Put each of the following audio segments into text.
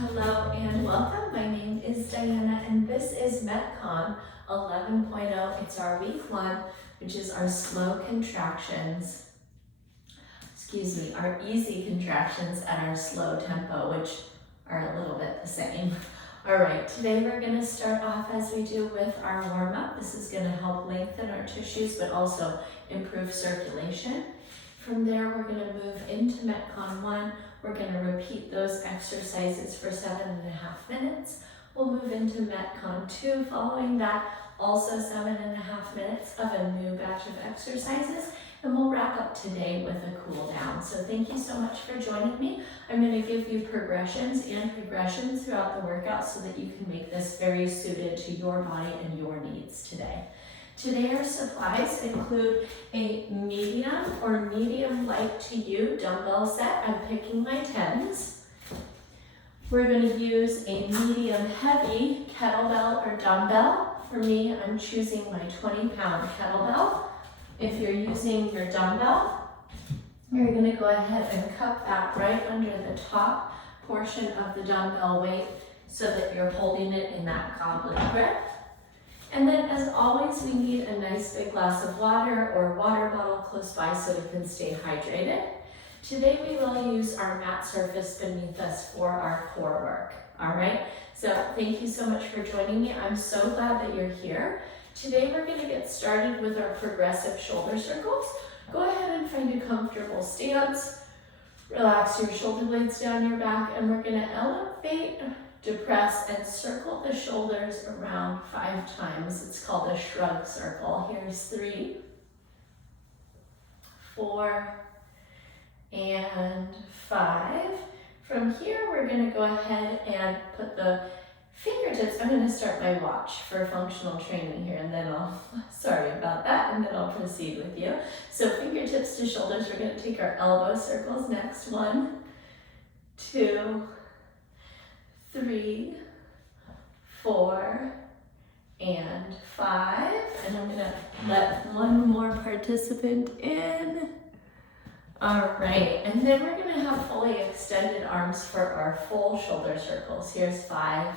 Hello and welcome. My name is Diana and this is MetCon 11.0. It's our week 1, which is our slow contractions. Our easy contractions at our slow tempo, which are a little bit the same. All right, today we're going to start off as we do with our warm-up. This is going to help lengthen our tissues, but also improve circulation. From there, we're going to move into MetCon 1. We're going to repeat those exercises for 7.5 minutes. We'll move into MetCon 2. Following that, also 7.5 minutes of a new batch of exercises. And we'll wrap up today with a cool down. So thank you so much for joining me. I'm going to give you progressions and regressions throughout the workout so that you can make this very suited to your body and your needs today. Today our supplies include a medium or medium light to you dumbbell set. I'm picking my 10s. We're going to use a medium heavy kettlebell or dumbbell. For me, I'm choosing my 20-pound kettlebell. If you're using your dumbbell, you're going to go ahead and cup that right under the top portion of the dumbbell weight so that you're holding it in that goblet grip. And then, as always, we need a nice big glass of water or water bottle close by so we can stay hydrated. Today we will use our mat surface beneath us for our core work. All right, so thank you so much for joining me. I'm so glad that you're here. Today we're going to get started with our progressive shoulder circles. Go ahead and find a comfortable stance. Relax your shoulder blades down your back, and we're going to elevate, depress, and circle the shoulders around 5 times. It's called a shrug circle. Here's 3, 4, and 5. From here, we're going to go ahead and put the fingertips. I'm going to start my watch for functional training here, and then sorry about that, and then I'll proceed with you. So fingertips to shoulders, we're going to take our elbow circles next. 1, 2, 3, 4, and 5. And I'm going to let one more participant in. All right, and then we're going to have fully extended arms for our full shoulder circles. Here's 5,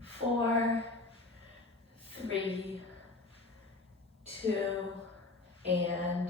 4, 3, 2, and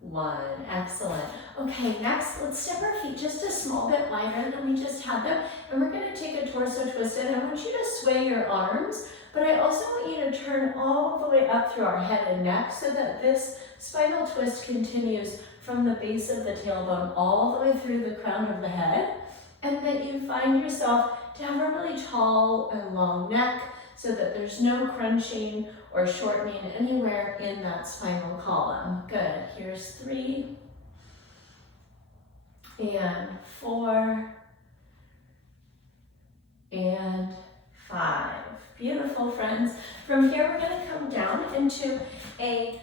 1. Excellent. Okay, next, let's step our feet just a small bit wider than we just had them. And we're going to take a torso twist, and I want you to sway your arms, but I also want you to turn all the way up through our head and neck so that this spinal twist continues from the base of the tailbone all the way through the crown of the head, and that you find yourself to have a really tall and long neck so that there's no crunching or shortening anywhere in that spinal column. Good. Here's 3, and 4, and 5. Beautiful, friends. From here, we're going to come down into a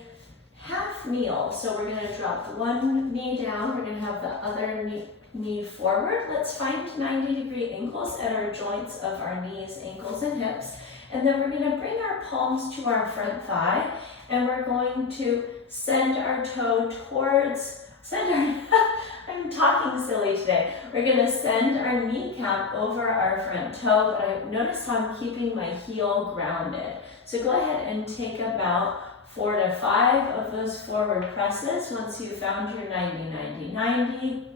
half kneel. So we're going to drop one knee down. We're going to have the other knee forward. Let's find 90-degree angles at our joints of our knees, ankles, and hips. And then we're going to bring our palms to our front thigh, and we're going to send our toe towards, I'm talking silly today. We're going to send our kneecap over our front toe, but I notice how I'm keeping my heel grounded. So go ahead and take about 4 to 5 of those forward presses once you've found your 90, 90, 90.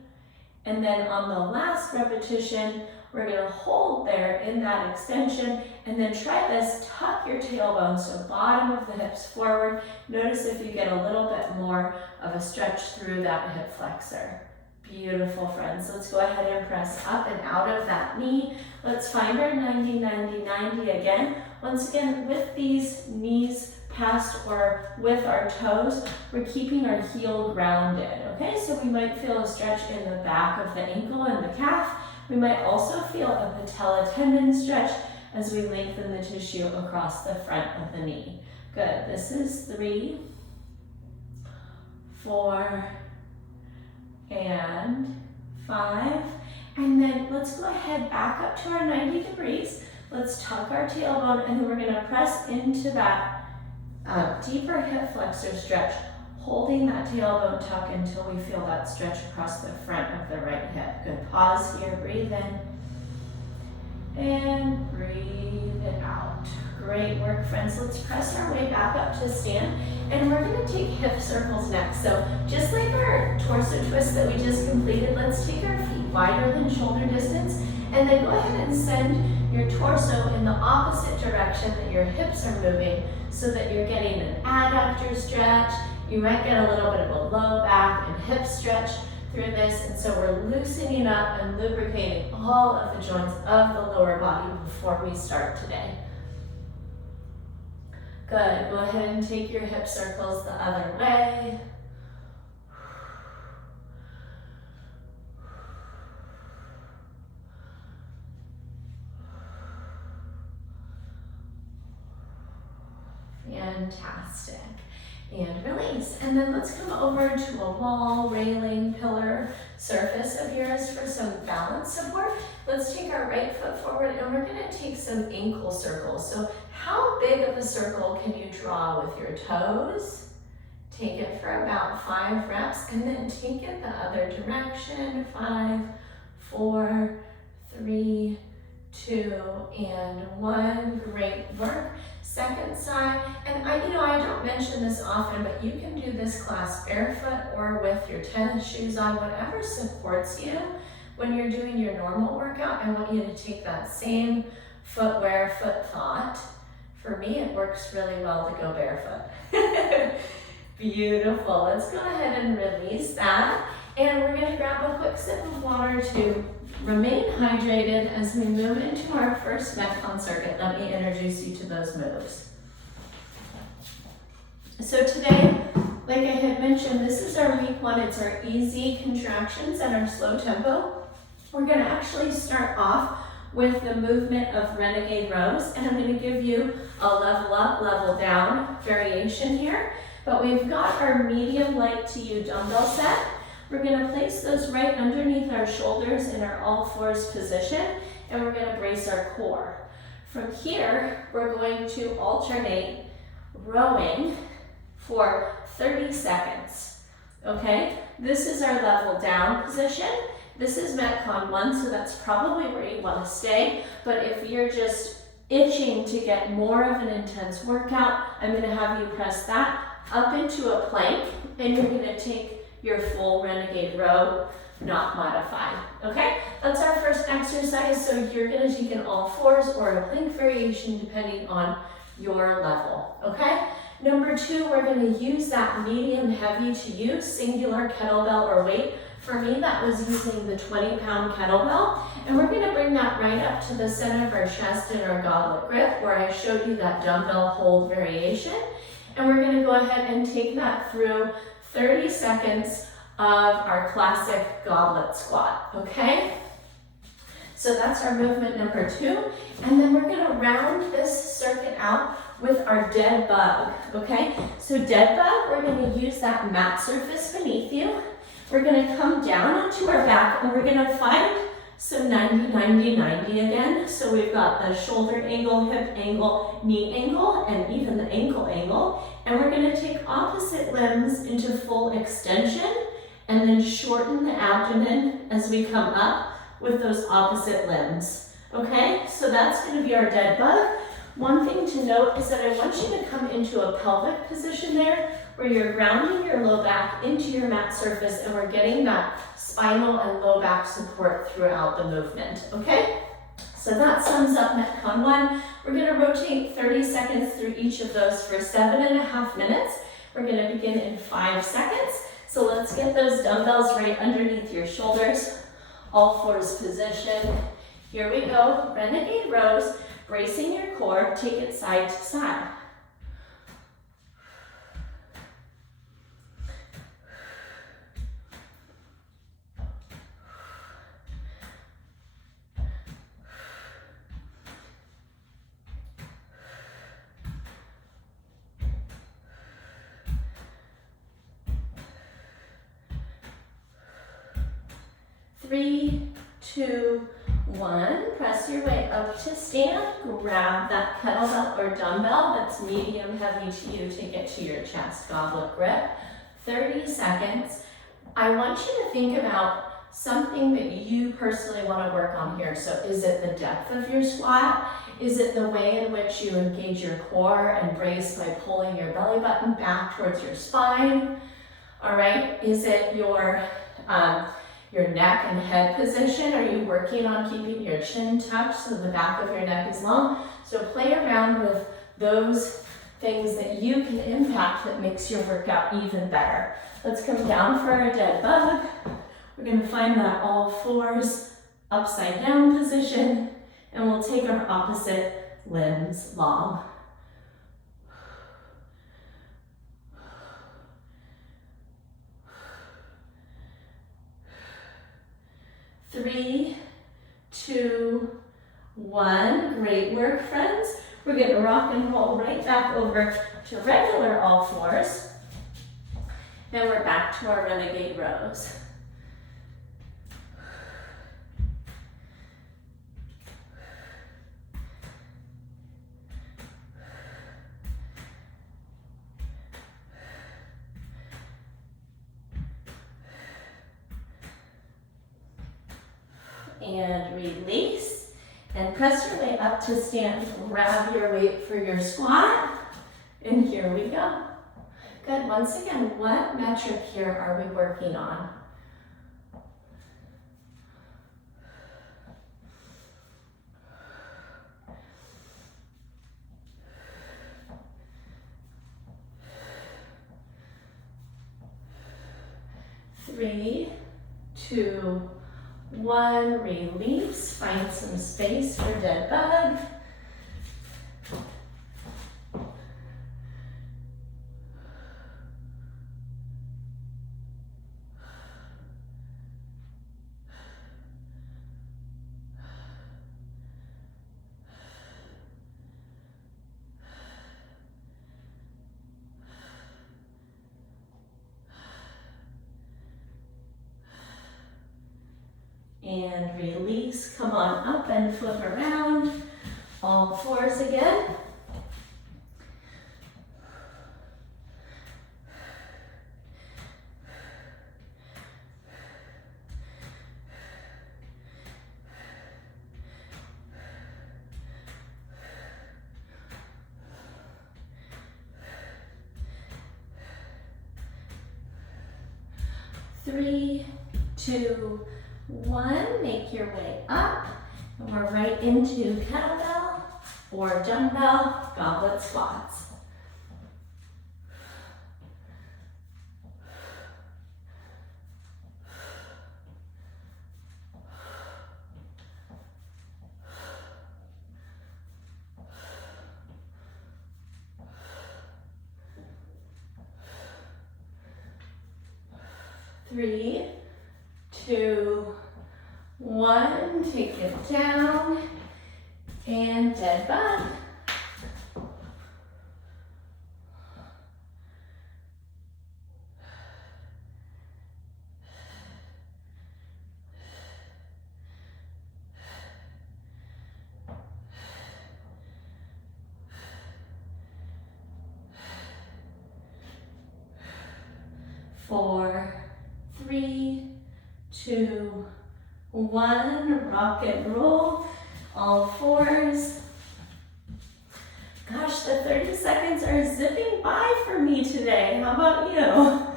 And then on the last repetition, we're going to hold there in that extension, and then try this, tuck your tailbone, so bottom of the hips forward. Notice if you get a little bit more of a stretch through that hip flexor. Beautiful, friends. Let's go ahead and press up and out of that knee. Let's find our 90, 90, 90 again. Once again, with these knees past or with our toes, we're keeping our heel grounded, okay? So we might feel a stretch in the back of the ankle and the calf. We might also feel a patella tendon stretch as we lengthen the tissue across the front of the knee. Good. This is 3, 4, and 5. And then let's go ahead back up to our 90 degrees. Let's tuck our tailbone, and then we're going to press into that deeper hip flexor stretch, holding that tailbone tuck until we feel that stretch across the front of the right hip. Good. Pause here, breathe in. Great work, friends. Let's press our way back up to stand, and we're gonna take hip circles next. So just like our torso twist that we just completed, let's take our feet wider than shoulder distance, and then go ahead and send your torso in the opposite direction that your hips are moving so that you're getting an adductor stretch. You might get a little bit of a low back and hip stretch through this, and so we're loosening up and lubricating all of the joints of the lower body before we start today. Good, go ahead and take your hip circles the other way. Fantastic. And release. And then let's come over to a wall, railing, pillar, surface of yours for some balance support. Let's take our right foot forward, and we're gonna take some ankle circles. So how big of a circle can you draw with your toes? Take it for about 5 reps, and then take it the other direction. 5, 4, 3, 2, and 1. Great work. Second side, and I don't mention this often, but you can do this class barefoot or with your tennis shoes on, whatever supports you when you're doing your normal workout. I want you to take that same footwear, foot thought. For me, it works really well to go barefoot. Beautiful. Let's go ahead and release that. And we're gonna grab a quick sip of water to remain hydrated as we move into our first MetCon circuit. Let me introduce you to those moves. So today, like I had mentioned, this is our week 1. It's our easy contractions and our slow tempo. We're gonna actually start off with the movement of renegade rows, and I'm gonna give you a level up, level down variation here. But we've got our medium light to you dumbbell set. We're gonna place those right underneath our shoulders in our all fours position, and we're gonna brace our core. From here, we're going to alternate rowing for 30 seconds, okay? This is our level down position. This is MetCon 1, so that's probably where you wanna stay, but if you're just itching to get more of an intense workout, I'm gonna have you press that up into a plank, and you're gonna take your full renegade row, not modified, okay? That's our first exercise, so you're gonna take an all fours or a plank variation depending on your level, okay? Number 2, we're gonna use that medium heavy to use singular kettlebell or weight. For me, that was using the 20-pound kettlebell, and we're gonna bring that right up to the center of our chest in our goblet grip where I showed you that dumbbell hold variation. And we're gonna go ahead and take that through 30 seconds of our classic goblet squat, okay? So that's our movement number 2. And then we're gonna round this circuit out with our dead bug, okay? So dead bug, we're gonna use that mat surface beneath you. We're gonna come down onto our back, and we're gonna find some 90-90-90 again. So we've got the shoulder angle, hip angle, knee angle, and even the ankle angle. And we're gonna take opposite limbs into full extension and then shorten the abdomen as we come up with those opposite limbs. Okay, so that's gonna be our dead bug. One thing to note is that I want you to come into a pelvic position there where you're grounding your low back into your mat surface, and we're getting that spinal and low back support throughout the movement, okay? So that sums up MetCon 1. We're gonna rotate 30 seconds through each of those for 7.5 minutes. We're gonna begin in 5 seconds. So let's get those dumbbells right underneath your shoulders. All fours position. Here we go, renegade rows, bracing your core, take it side to side. Three, 2, 1. Press your way up to stand. Grab that kettlebell or dumbbell that's medium heavy to you to get to your chest, goblet grip. 30 seconds. I want you to think about something that you personally want to work on here. So is it the depth of your squat? Is it the way in which you engage your core and brace by pulling your belly button back towards your spine? All right, is it your neck and head position? Are you working on keeping your chin tucked so the back of your neck is long? So play around with those things that you can impact that makes your workout even better. Let's come down for our dead bug. We're going to find that all fours upside down position, and we'll take our opposite limbs long. Three, 2, 1. Great work, friends. We're going to rock and roll right back over to regular all fours. And we're back to our renegade rows. And release, and press your way up to stand. Grab your weight for your squat, and here we go. Good. Once again, what metric here are we working on? Three, 2, 1, release, find some space for dead bug. And release, come on up and flip around, all fours again. Three, 2, 1, make your way up, and we're right into kettlebell or dumbbell goblet squats. Three, 2, 1, take it down, and dead bug. Four, 3, 2, 1, rock and roll, all fours. Gosh, the 30 seconds are zipping by for me today. How about you?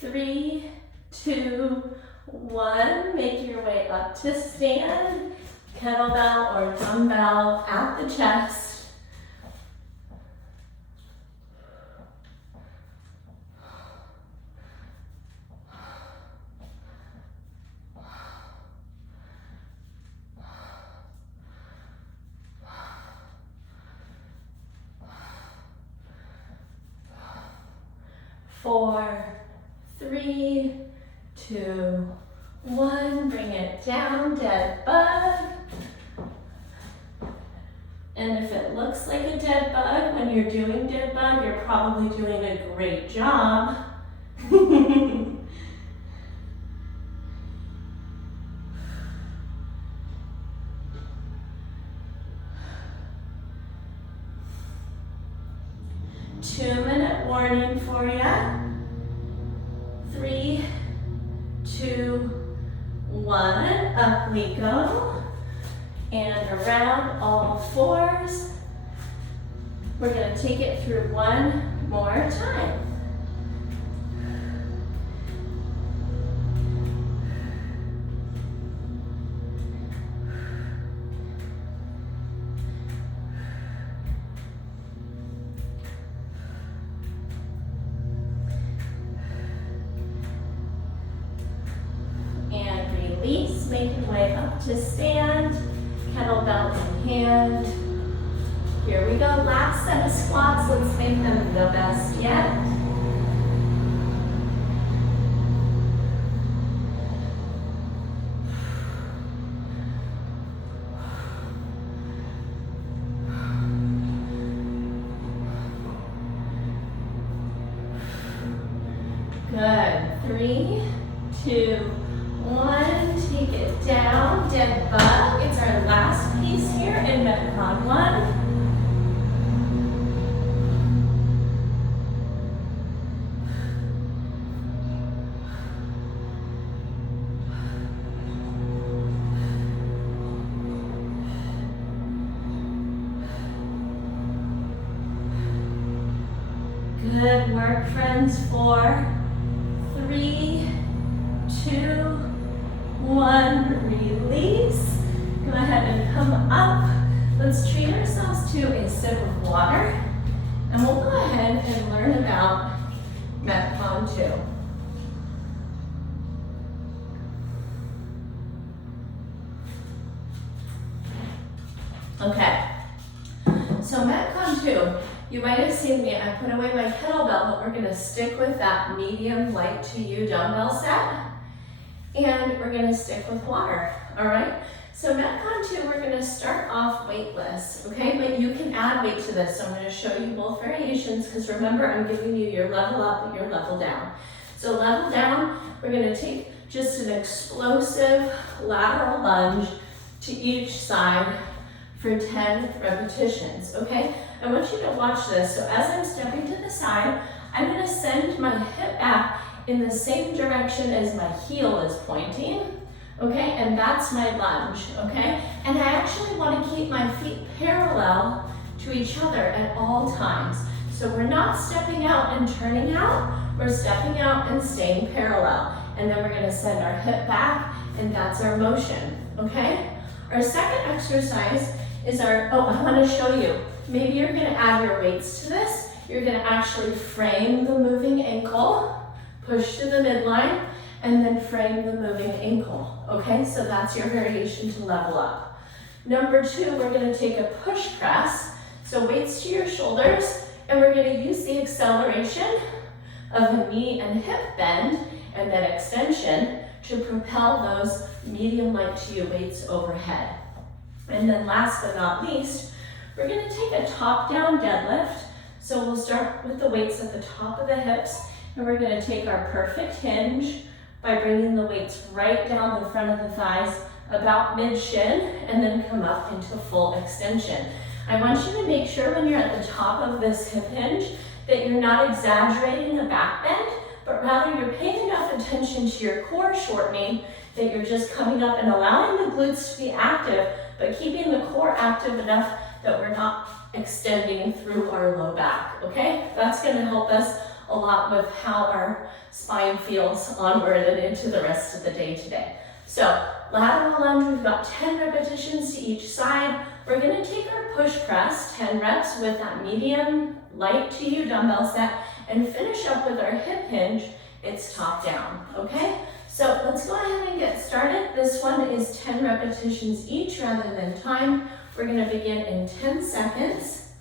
Three, 2, 1, make your way up to stand, kettlebell or dumbbell at the chest. Four, 3, 2, 1, bring it down, dead bug. And if it looks like a dead bug when you're doing dead bug, you're probably doing a great job. 2-minute warning for you. 3, 2, 1, up we go. And around all fours. We're gonna take it through one more time. And release, make your way up to stand, kettlebell in hand. Here we go, last set of squats. Let's make them the best yet. Good, 3, 2, 1, take it down, dead bug. It's our last piece here in MetCon 1. Good work, friends. 4, 3, 2, 1, release. Go ahead and come up. Let's treat ourselves to a sip of water, and we'll go ahead and learn about MetCon 2. Okay, so MetCon 2, you might have seen me, I put away my kettlebell, but we're gonna stick with that medium light to you dumbbell set. And we're gonna stick with water, all right? So MetCon 2, we're gonna start off weightless, okay? But you can add weight to this. So I'm gonna show you both variations, because remember, I'm giving you your level up and your level down. So level down, we're gonna take just an explosive lateral lunge to each side for 10 repetitions, okay? I want you to watch this. So as I'm stepping to the side, I'm gonna send my hip back in the same direction as my heel is pointing, okay? And that's my lunge, okay? And I actually wanna keep my feet parallel to each other at all times. So we're not stepping out and turning out, we're stepping out and staying parallel. And then we're gonna send our hip back, and that's our motion, okay? Our second exercise is I wanna show you. Maybe you're gonna add your weights to this. You're gonna actually frame the moving ankle, push to the midline, and then frame the moving ankle, okay? So that's your variation to level up. Number 2, we're gonna take a push press. So weights to your shoulders, and we're gonna use the acceleration of a knee and hip bend and then extension to propel those medium light to you weights overhead. And then last but not least, we're gonna take a top-down deadlift. So we'll start with the weights at the top of the hips, and we're gonna take our perfect hinge by bringing the weights right down the front of the thighs, about mid-shin, and then come up into full extension. I want you to make sure when you're at the top of this hip hinge that you're not exaggerating the back bend, but rather you're paying enough attention to your core shortening that you're just coming up and allowing the glutes to be active, but keeping the core active enough that we're not extending through our low back, okay? That's gonna help us a lot with how our spine feels onward and into the rest of the day today. So lateral lunge, we've got 10 repetitions to each side. We're gonna take our push press, 10 reps with that medium light to you dumbbell set, and finish up with our hip hinge. It's top down, okay? So let's go ahead and get started. This one is 10 repetitions each rather than time. We're gonna begin in 10 seconds.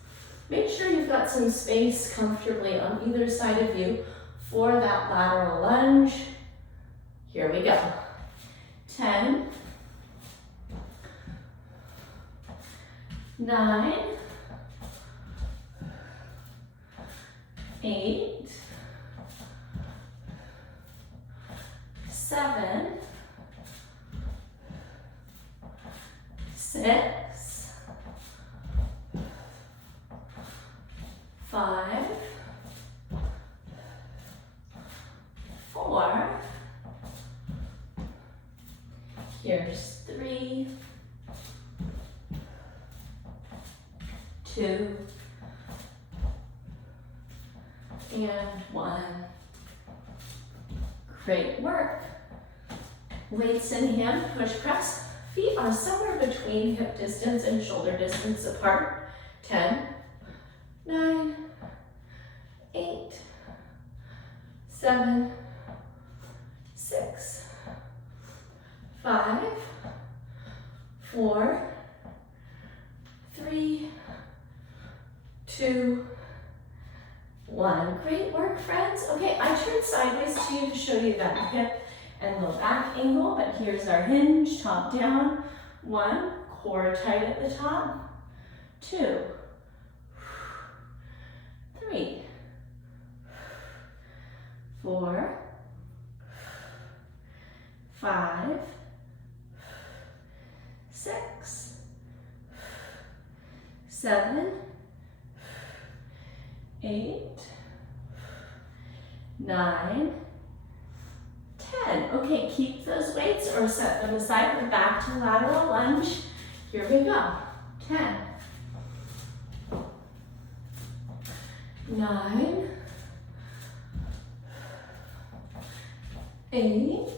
Make sure you've got some space comfortably on either side of you for that lateral lunge. Here we go. 10, 9, 8, 7, 6, 5, 2, and 1. Great work. Weights in hand, push press. Feet are somewhere between hip distance and shoulder distance apart. 10, 9, 8, 7, 6, 5, 4, 3, 2, 1. Great work, friends. Okay, I turned sideways to you to show you that hip and low back angle, but here's our hinge, top down. 1, core tight at the top. 2, 3, 4, 5, 6, 7, 8, 9, 10. Okay, keep those weights or set them aside. We're back to lateral lunge. Here we go. 10, 9, 8,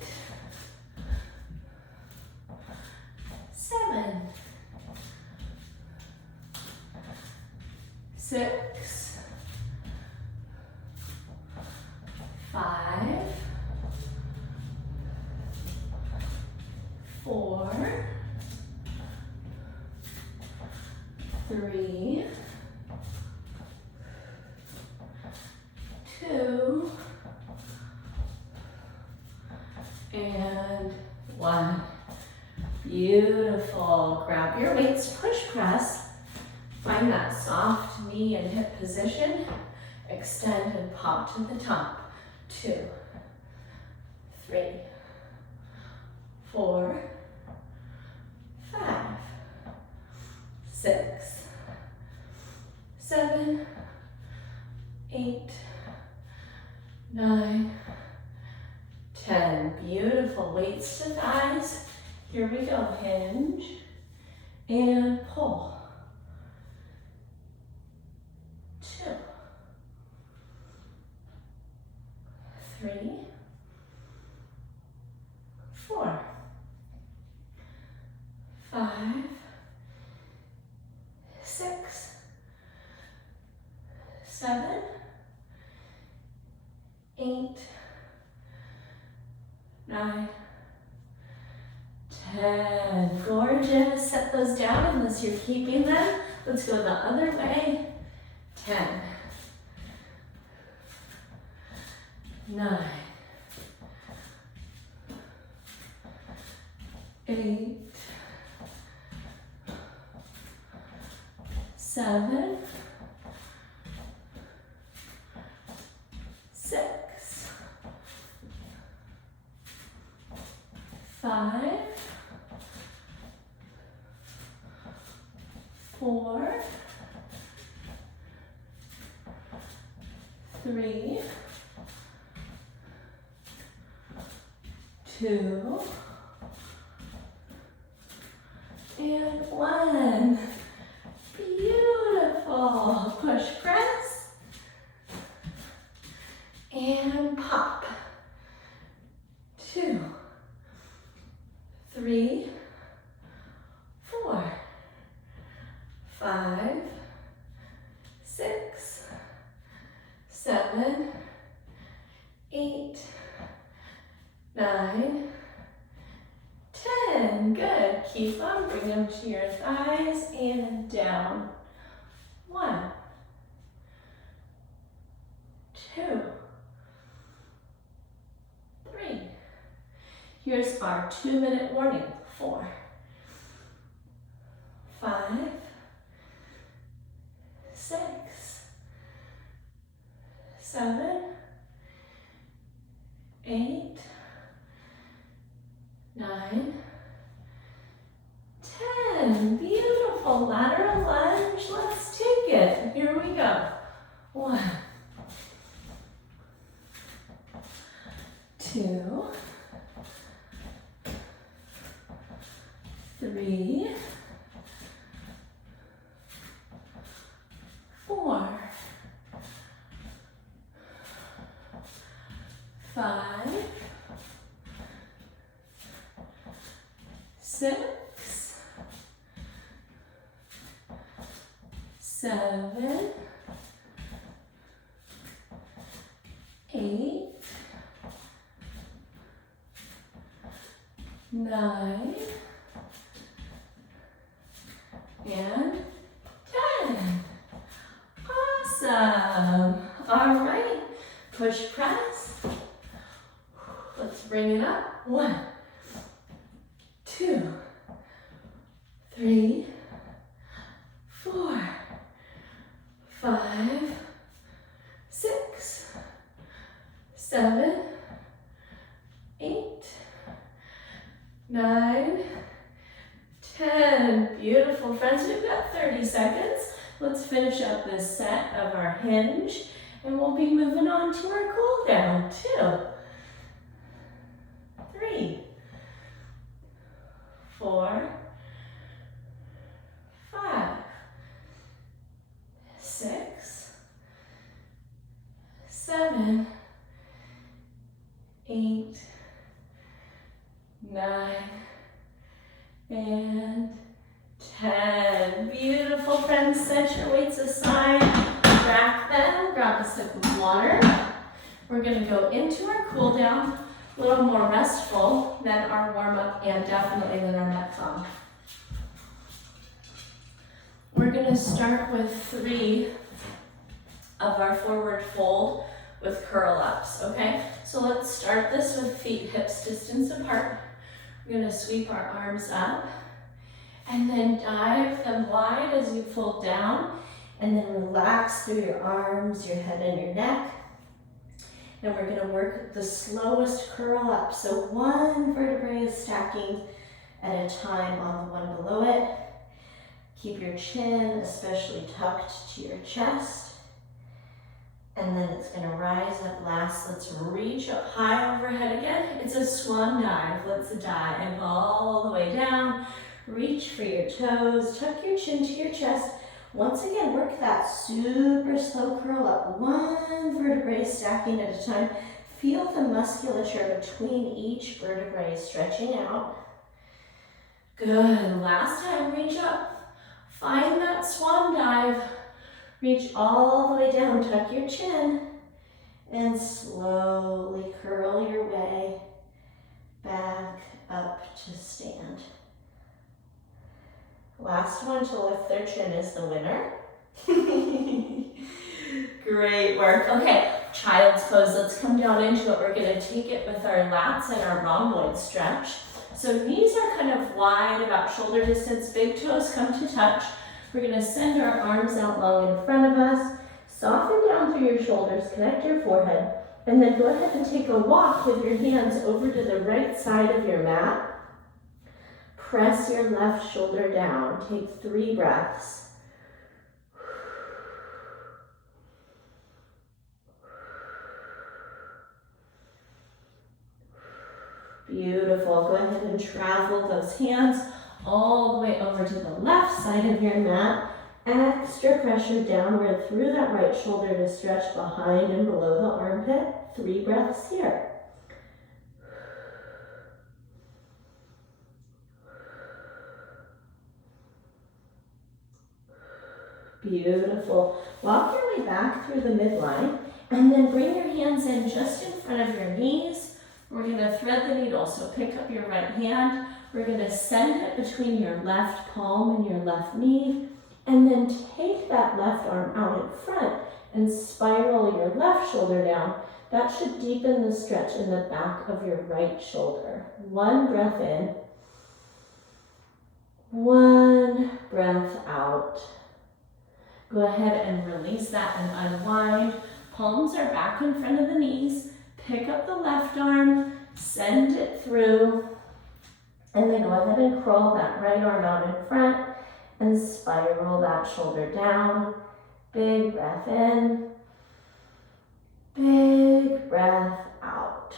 7, 6, 5, 4, 3, 2, and 1. Beautiful. Grab your weights, push press. Find that soft knee and hip position. Extend and pop to the top. 2, 3, 4, 5, 6, 7, 8, 9, 10. Beautiful. Weights to thighs. Here we go. Hinge and pull. 2, 3, 4, 5, 6, 7, 8, 9, 10. Gorgeous. Set those down unless you're keeping them. Let's go the other way. 10, 9, 8, 7, 6, 5, 4, 3, 2, and 1. Beautiful. Push, press, and pop. 2, 3, 4, 5, 6, 7, 8, 9, 10. Good. Keep on. Bring them to your thighs and down. 1, 2, 3. Here's our 2-minute warning. 4, 5, 6, 7, 8, 9, 10. Beautiful. Lateral lunge. Let's take it. Here we go. 1, 2, 3, 7, 8, 9, and 10. Awesome. All right, push press. Let's bring it up. 1, 2, 3, 4, 5, 6, 7, 8, 9, 10. Beautiful, friends. We've got 30 seconds. Let's finish up this set of our hinge, and we'll be moving on to our cool down. 2, 3, 4, 5, 6, 7, 8, 9, and 10. Beautiful, friends. Set your weights aside. Rack them. Grab a sip of water. We're going to go into our cool down, a little more restful than our warm up and definitely than our MetCon. We're going to start with 3 of our forward fold with curl ups, okay? So let's start this with feet hips distance apart. We're going to sweep our arms up and then dive them wide as you fold down, and then relax through your arms, your head, and your neck. And we're going to work the slowest curl up. So one vertebrae is stacking at a time on the one below it. Keep your chin especially tucked to your chest. And then it's going to rise up last. Let's reach up high overhead again. It's a swan dive. Let's dive all the way down. Reach for your toes. Tuck your chin to your chest. Once again, work that super slow curl up. One vertebrae stacking at a time. Feel the musculature between each vertebrae stretching out. Good. Last time, reach up. Find that swan dive. Reach all the way down, tuck your chin, and slowly curl your way back up to stand. Last one to lift their chin is the winner. Great work. Okay, child's pose. Let's come down into it. We're going to take it with our lats and our rhomboid stretch. So knees are kind of wide, about shoulder distance. Big toes come to touch. We're going to send our arms out long in front of us. Soften down through your shoulders. Connect your forehead. And then go ahead and take a walk with your hands over to the right side of your mat. Press your left shoulder down. Take 3 breaths. Beautiful. Go ahead and travel those hands all the way over to the left side of your mat. Extra pressure downward through that right shoulder to stretch behind and below the armpit. 3 breaths here. Beautiful. Walk your way back through the midline and then bring your hands in just in front of your knees. We're going to thread the needle, so pick up your right hand. We're going to send it between your left palm and your left knee, and then take that left arm out in front and spiral your left shoulder down. That should deepen the stretch in the back of your right shoulder. 1 breath in, 1 breath out. Go ahead and release that and unwind. Palms are back in front of the knees. Pick up the left arm, send it through, and then go ahead and curl that right arm out in front and spiral that shoulder down. Big breath in, big breath out.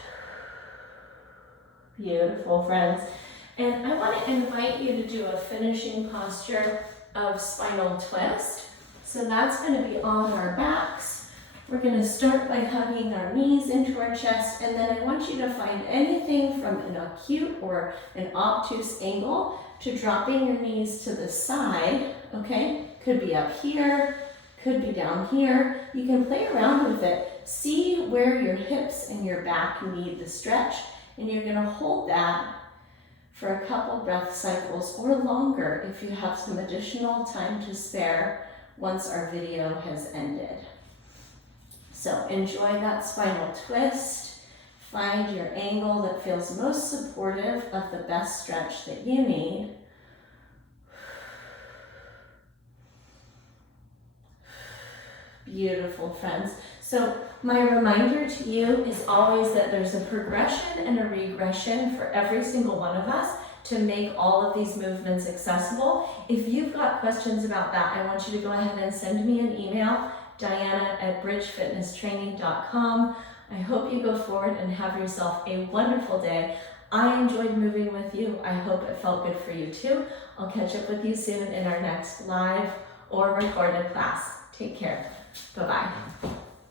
Beautiful, friends. And I want to invite you to do a finishing posture of spinal twist. So that's going to be on our backs. We're going to start by hugging our knees into our chest, and then I want you to find anything from an acute or an obtuse angle to dropping your knees to the side, okay? Could be up here, could be down here. You can play around with it. See where your hips and your back need the stretch, and you're gonna hold that for a couple breath cycles or longer if you have some additional time to spare once our video has ended. So enjoy that spinal twist. Find your angle that feels most supportive of the best stretch that you need. Beautiful, friends. So my reminder to you is always that there's a progression and a regression for every single one of us to make all of these movements accessible. If you've got questions about that, I want you to go ahead and send me an email, diana@bridgefitnesstraining.com. I hope you go forward and have yourself a wonderful day. I enjoyed moving with you. I hope it felt good for you too. I'll catch up with you soon in our next live or recorded class. Take care. Bye-bye.